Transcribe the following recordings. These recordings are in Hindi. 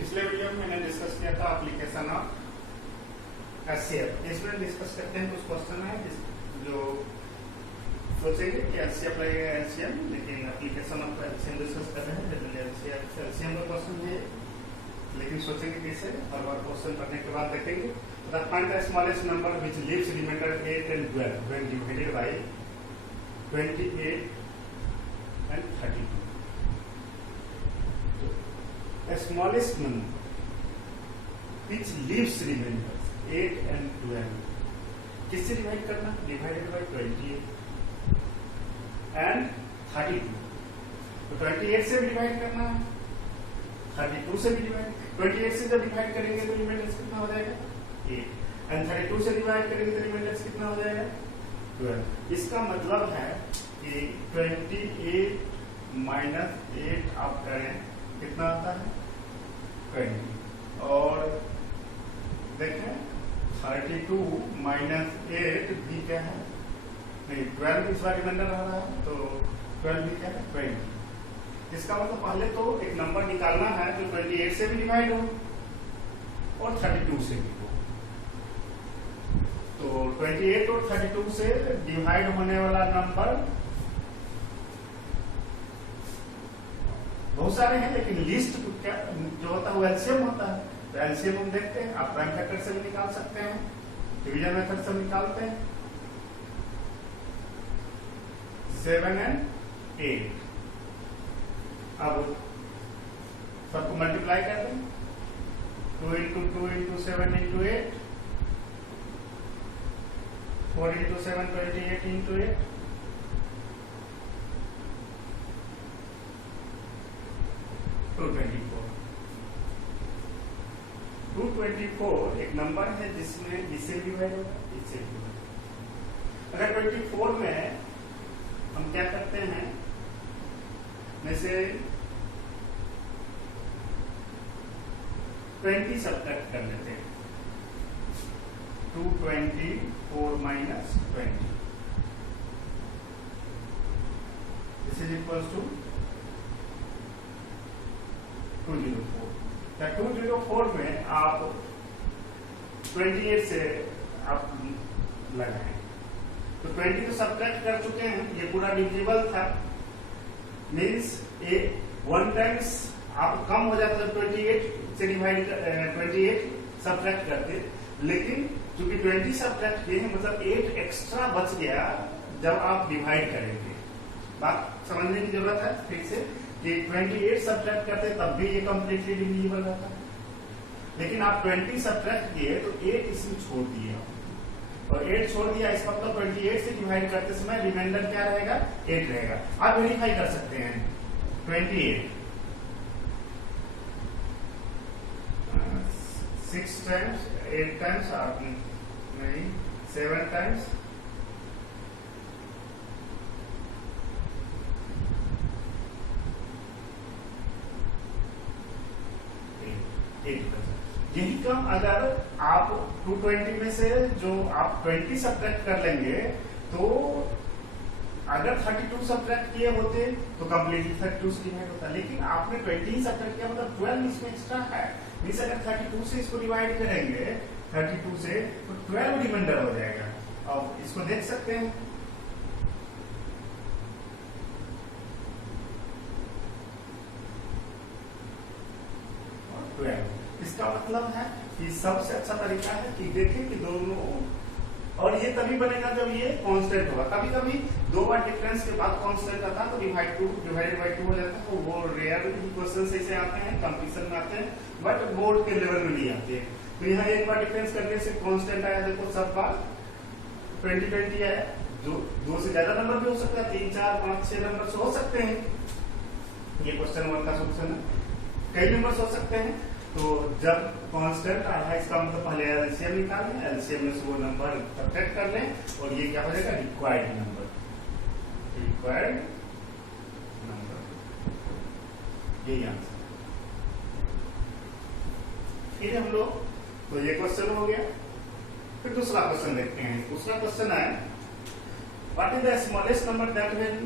पिछले वीडियो में मैंने डिस्कस किया था एप्लीकेशन ऑफ एचसीएफ। इसमें डिस्कस करते हैं कुछ क्वेश्चन है जो सोचेंगे कि एचसीएफ लगेगा एलसीएम, लेकिन एप्लीकेशन ऑफ एलसीएम डिस्कस कर रहे हैं। एलसीएम का क्वेश्चन है, लेकिन सोचेंगे कैसे और बार क्वेश्चन करने के बाद देखेंगे। Find the smallest number which leaves remainder 8 and 12 when divided by 28 and 32. The smallest number which leaves remainders 8 and 12 किससे डिवाइड करना? Divided by 28 and 32. तो 28 से भी डिवाइड करना है, 32 से भी डिवाइड। 28 से जब डिवाइड करेंगे तो रिमाइंडर्स कितना हो जाएगा? 8 and 32 से डिवाइड करेंगे तो रिमाइंडर्स कितना हो जाएगा? 12। इसका मतलब है कि 28 माइनस 8 आप करें कितना आता है? 20। और देखें 32 माइनस 8 भी क्या है? नहीं, 12 इस बार रिमाइंडर आ रहा है, तो 12 भी क्या है? 20। इसका मतलब पहले तो एक नंबर निकालना है जो 28 से भी डिवाइड हो और 32 से भी हो। तो 28 और 32 से डिवाइड होने वाला नंबर बहुत सारे हैं, लेकिन लिस्ट क्या जो होता है वो एलसीएम होता है। तो एलसीएम हम देखते हैं, आप प्राइम फैक्टर से भी निकाल सकते हैं, डिवीजन मेथड से निकालते हैं। 7 and 8। अब सबको मल्टीप्लाई कर दें, 2 into 2 into 7 into 8, 4 into 7 28 into 8, 224। 224 एक नंबर है जिसमें इससे डिवाइड होगा, इससे डिवाइड। अगर 24 में हम क्या करते हैं, जैसे 20 सब्ट्रैक्ट कर लेते हैं, 224 minus 20 this is equals to 204। 204 में आप 28 से आप लगाएं, तो 20 तो सब्ट्रैक्ट कर चुके हैं, ये पूरा डिविजिबल था, मीन्स ए 1 टाइम्स आप कम हो जाता है 28 से डिवाइड 28 सब्ट्रैक्ट करते, लेकिन चूंकि 20 सब्ट्रैक्ट किए हैं मतलब 8 एक्स्ट्रा बच गया जब आप डिवाइड करेंगे। बात समझने की जरूरत है ठीक से कि 28 सब्ट्रैक्ट करते तब भी ये कंप्लीटली डिविजिबल रहता है, लेकिन आप 20 सब्ट्रैक्ट किए तो 8 इसमें छोड़ दिए और 8 छोड़ दिया, इस मतलब 28 से डिवाइड करते समय रिमाइंडर क्या रहेगा? 8 रहेगा। आप वेरीफाई कर सकते हैं 28 6 टाइम्स 8 टाइम्स आप नहीं 7 टाइम्स 8। यही काम अगर आप 220 में से जो आप 20 सब्ट्रैक्ट कर लेंगे, तो अगर 32 सब्ट्रैक्ट किए होते तो कंप्लीटली 32 से डिवाइड होता, लेकिन आपने 20 सब्ट्रैक्ट किया मतलब 12 इसमें एक्स्ट्रा है। मीन्स अगर 32 से इसको डिवाइड करेंगे 32 से तो 12 रिमाइंडर हो जाएगा। अब इसको देख सकते हैं, और 12। इसका मतलब है कि सबसे अच्छा तरीका है कि देखें कि दोनों, और ये तभी बनेगा जब ये कांस्टेंट होगा। कभी कभी 2 बार डिफरेंस के बाद कांस्टेंट आता है तो डिवाइडेड बाय 2 हो जाता है, तो वो रेयर क्वेश्चन ऐसे आते हैं, कंपटीशन में आते हैं, बट बोर्ड के लेवल में नहीं आते हैं। तो यहाँ एक बार डिफरेंस करने से कांस्टेंट आया, देखो सब बार 20 है, जो 2 से ज्यादा नंबर भी हो सकता है, 3 4 5 6 नंबर हो सकते हैं। ये क्वेश्चन 1 का सोल्यूशन है, कई नंबर हो सकते हैं। तो जब कांस्टेंट आया इसका मतलब पहले एलसीएम निकालें, एलसीएम में से वो नंबर सब्ट्रैक्ट कर लें और ये क्या हो जाएगा? रिक्वायर्ड नंबर, रिक्वायर्ड नंबर, यही आंसर। फिर हम लोग, तो ये क्वेश्चन हो गया। फिर दूसरा क्वेश्चन देखते हैं। दूसरा क्वेश्चन है, what is the smallest number that when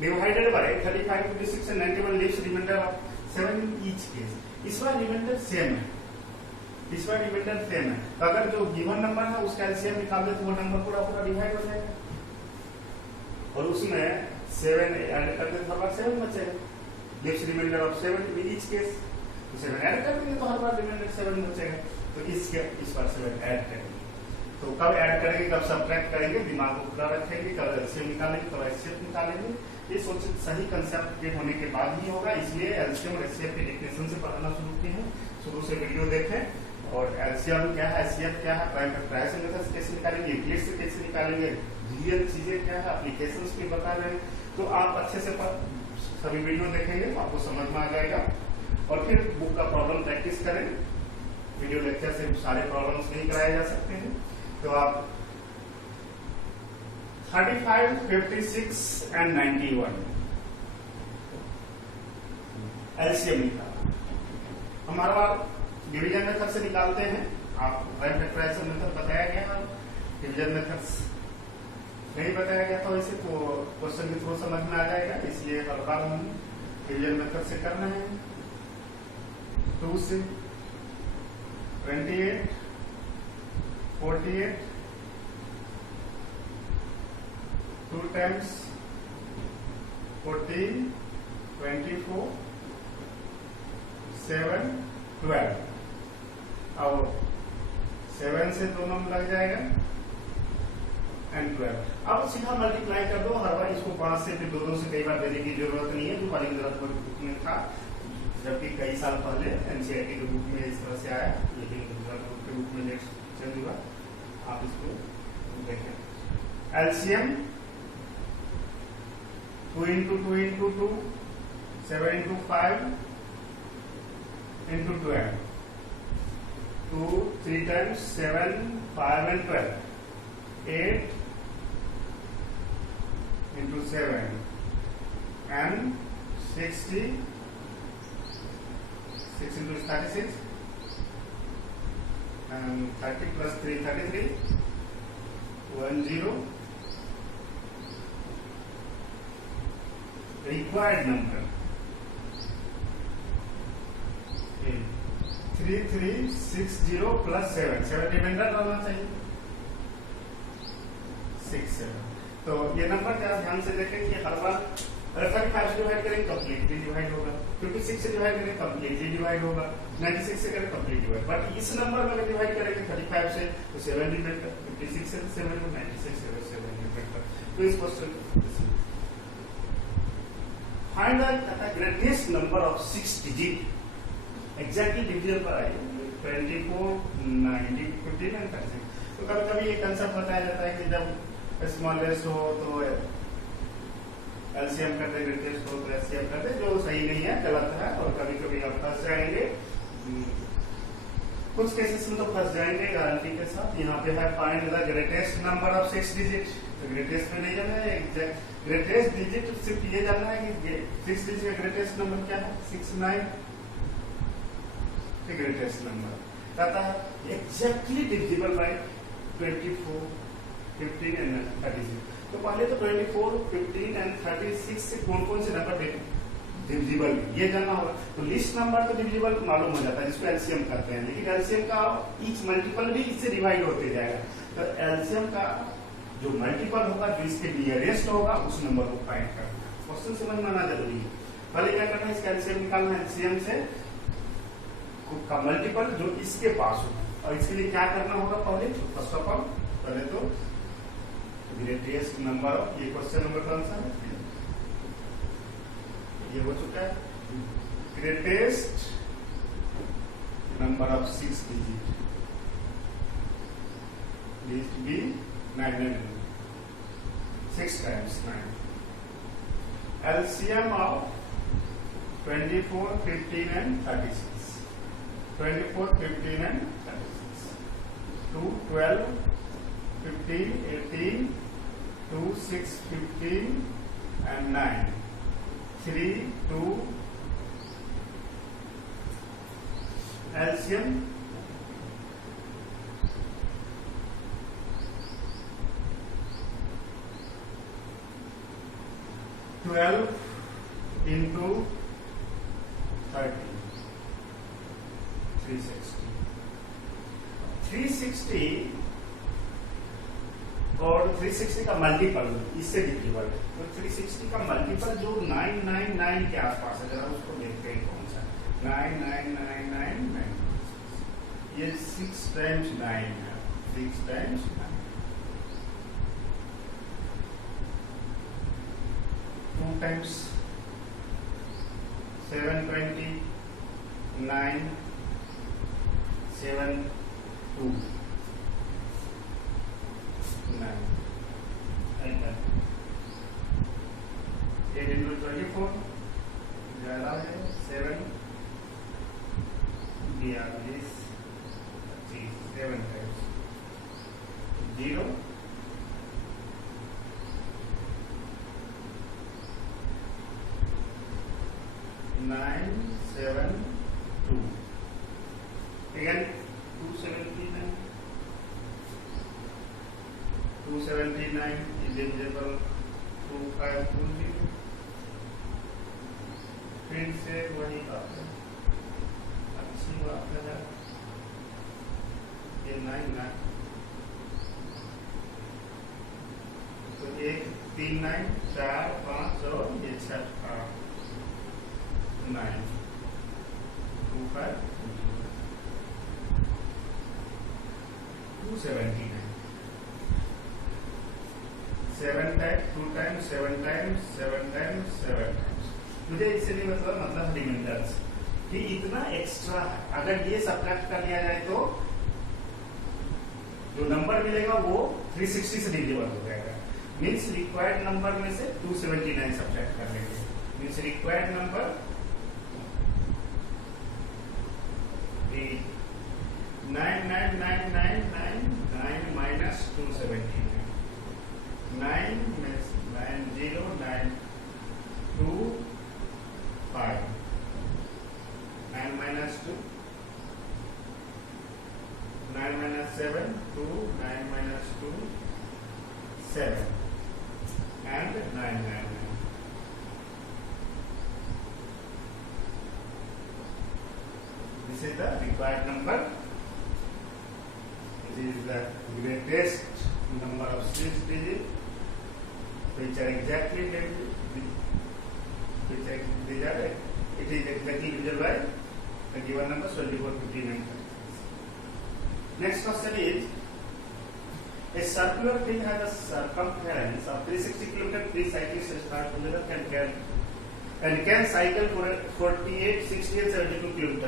divided by 35, 56 and 91 leaves remainder of 7 in each case. इस बार रिमाइंडर सेम है, इस बार रिमाइंडर सेम है, तो अगर जो गिवन नंबर है उसका एलसीएम निकाल दे तो वो नंबर पूरा पूरा डिवाइड हो जाएगा, और उसमें 7 ऐड कर दे तो हर बार 7 बचेगा, leaves remainder of 7 in each case, तो 7 ऐड कर देंगे तो हर बार रिमाइंडर 7 बचेगा, तो इस बार 7 ऐड करेंगे। तो कब ऐड करेंगे, कब सब्ट्रैक्ट करेंगे, दिमाग को खुला रखेंगे, कब एलसीएम निकालेंगे, कब एचसीएफ निकालेंगे, ये सोच सही कंसेप्ट के होने के बाद ही होगा। इसलिए एलसीएम और एचसीएफ की डेफिनेशन से पढ़ना शुरू किए हैं, शुरू से वीडियो देखें, और एलसीएम क्या है, एचसीएफ क्या है, प्राइम फैक्टराइजेशन मेथड कैसे निकालेंगे, यूक्लिड से कैसे निकालेंगे, रियल चीजें क्या है, एप्लीकेशंस भी बता रहे हैं, तो आप अच्छे से सभी वीडियो देखेंगे तो आपको समझ में आ जाएगा। और फिर बुक का प्रॉब्लम प्रैक्टिस करें, वीडियो लेक्चर से सारे प्रॉब्लम्स नहीं कराए जा सकते हैं, तो आप 35, 56 एंड 91 एलसीएम निकाला। हमारा डिवीजन मेथड से निकालते हैं, आप प्राइम फैक्टराइजेशन मेथड बताया गया, डिवीजन मेथड्स नहीं बताया गया तो ऐसे तो क्वेश्चन के थ्रू समझ में आ जाएगा, इसलिए हर बार हम डिवीजन मेथड से करना है। 2 से 28, 48, 2 times 14, 24, 7, 12, और 7 से दोनों में लग जाएगा एंड 12। अब सीधा मल्टीप्लाई कर दो, हर बार इसको 5 से फिर 2 से कई बार देने की जरूरत नहीं है, जो वाली बुक में था, जबकि कई साल पहले एनसीईआरटी के बुक में इस तरह से आया, लेकिन गुजरात बुक के बुक में नेक्स्ट चेंज हुआ, आप इसको देखें। LCM 2 into 2 into 2, 7 into 5 into 12, 2, 3 times 7, 5 and 12, 8 into 7 and 60, 6 into 36 and 30 plus 3, 33, 10, required number 3360 plus 7, 7 reminder रहना चाहिए, 6, 7। तो ये नंबर क्या ध्यान से देखें कि हर बार 35 से डिवाइड करेंगे कंप्लीटली डिवाइड होगा, क्योंकि 6 से डिवाइड करेंगे कंप्लीटली डिवाइड होगा, 96 से करें कंप्लीट डिवाइड, बट इस नंबर में अगर डिवाइड करेंगे 35 से तो 7 रिमाइंडर, 56 से 7, 96 से 7 रिमाइंडर। तो इस question find the greatest number of 6 digit, exactly division पर आइए, 24, 90, 15 एंड 36। तो कभी कभी ये कंसेप्ट बताया जाता है कि जब स्मॉलेस्ट हो तो एलसीएम कर दे, ग्रेटेस्ट हो तो एचसीएफ कर दे, जो सही नहीं है, गलत है, और कभी कभी आप फंस जाएंगे, कुछ केसेस में तो फंस जाएंगे गारंटी के साथ। यहाँ पे है find the greatest number of 6 digit, तो ग्रेटेस्ट में नहीं जाना है, एग्जैक्ट ग्रेटेस्ट डिजिट सिर्फ ये जानना है कि 6 डिजिट का ग्रेटेस्ट नंबर क्या है, 69 ग्रेटेस्ट नंबर कहता है एग्जैक्टली डिविजिबल बाय 24, 15 एंड 36। तो पहले तो 24, 15 एंड 36 से कौन कौन से नंबर डिविजिबल ये जानना होगा। तो लिस्ट नंबर तो डिविजिबल मालूम हो जाता है, जिसको एलसीएम करते हैं, लेकिन एलसीएम का ईच मल्टीपल भी इससे डिवाइड होते जाएगा। तो एलसीएम का जो मल्टीपल होगा, जो इसके नियरेस्ट होगा, उस नंबर को फाइंड करना। क्वेश्चन समझ में आना जरूरी है। पहले क्या करना है, इसका एलसीएम निकालना है, एलसीएम से का मल्टीपल जो इसके पास हो, और इसके लिए क्या करना होगा, पहले तो फर्स्ट ऑफ ऑल पहले तो ग्रेटेस्ट नंबर ऑफ, ये क्वेश्चन नंबर कौन सा है, ये हो चुका है, greatest number of 6 digit, list be 9, 6 times 9, LCM of 24, 15 and 36, 24, 15 and 36, 2, 12, 15, 18, 2, 6, 15 and 9, 3, 2, LCM 12 into 30, 360, 360 और 360 का मल्टीपल इससे डिविजिबल है, तो 360 का मल्टीपल जो 999 के आसपास है, जरा उसको देखते हैं कौन सा 99999, ये 6 टाइम्स 9 है, 6 टाइम्स 9, 2 टाइम्स 720, 9 7 2 9, 8 into 24 ज्यादा है, 7 42 7 टाइम्स 0 9 7 2 again 279 is divisible 2520, फिर से वही बात है, अच्छी बात है, ये 9 तो 1 3 9 4 5 और ये 6 9 2 5 279 7 times 2 times 7 times 7 times 7 times. मुझे इससे नहीं मतलब रिमाइंडर्स कि इतना एक्स्ट्रा है, अगर ये सब्ट्रैक्ट कर लिया जाए तो जो नंबर मिलेगा वो 360 से डिविजिबल हो जाएगा, मीन्स रिक्वायर्ड नंबर में से 279 सब्ट्रैक्ट कर लेंगे, means required number 99999 minus 279, 9 means 9092 5, 9 minus 2, 9 minus 7 2, 9 minus 2 7 and 999. This is the required number. This is the greatest number of 6 digits which are exactly it is exactly divisible by the given number 2459. Next question is, a circular thing has a circumference of 360 km. 3 cyclists start together and can cycle for 48, 60 and 72 km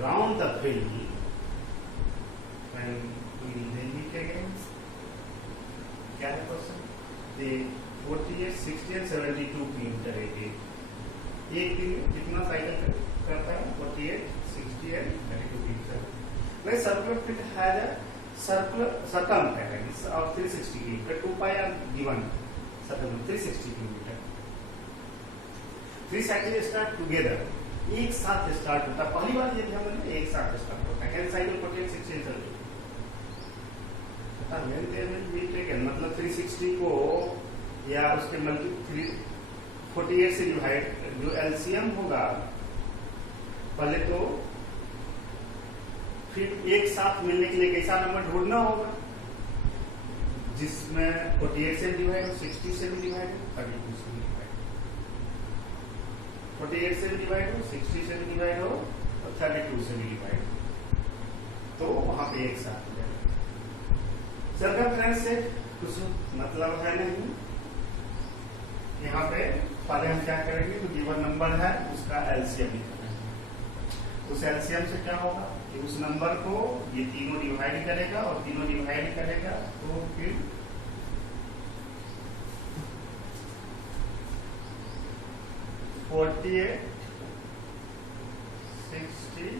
around the field and will they meet again? क्या है क्वेश्चन? The 48, 60 and 72 किलोमीटर एक दिन कितना साइकिल करता है? 48, 60 and 72 kilometre. Where circular field has a circumference of 360 kilometer. 2 pi are given. Circumference 360 kilometer. 3 cycles start together. एक साथ स्टार्ट होता है, पहली बार ये ध्यान रखिए, एक साथ स्टार्ट होता है। कैन साइकिल 48, 60 and 72 मतलब 360 को या उसके मल्टी 48 से डिवाइड, जो एलसीएम होगा पहले तो फिर एक साथ मिलने के लिए कैसा नंबर ढूंढना होगा जिसमें 48 से डिवाइड हो, 60 से भी डिवाइड हो, 32 से भी डिवाइड हो, 48 से भी डिवाइड हो, 60 से भी डिवाइड हो और 32 से भी डिवाइड हो, तो वहां पे एक साथ हो जाएगा। सर्कमफ्रेंस से कुछ मतलब है नहीं, यहाँ पे पहले हम क्या करेंगे, तो गिवन नंबर है उसका एलसीएम निकालेंगे। उस एलसीएम से क्या होगा कि उस नंबर को ये तीनों डिवाइड करेगा और तीनों डिवाइड करेगा तो फिर $48, $60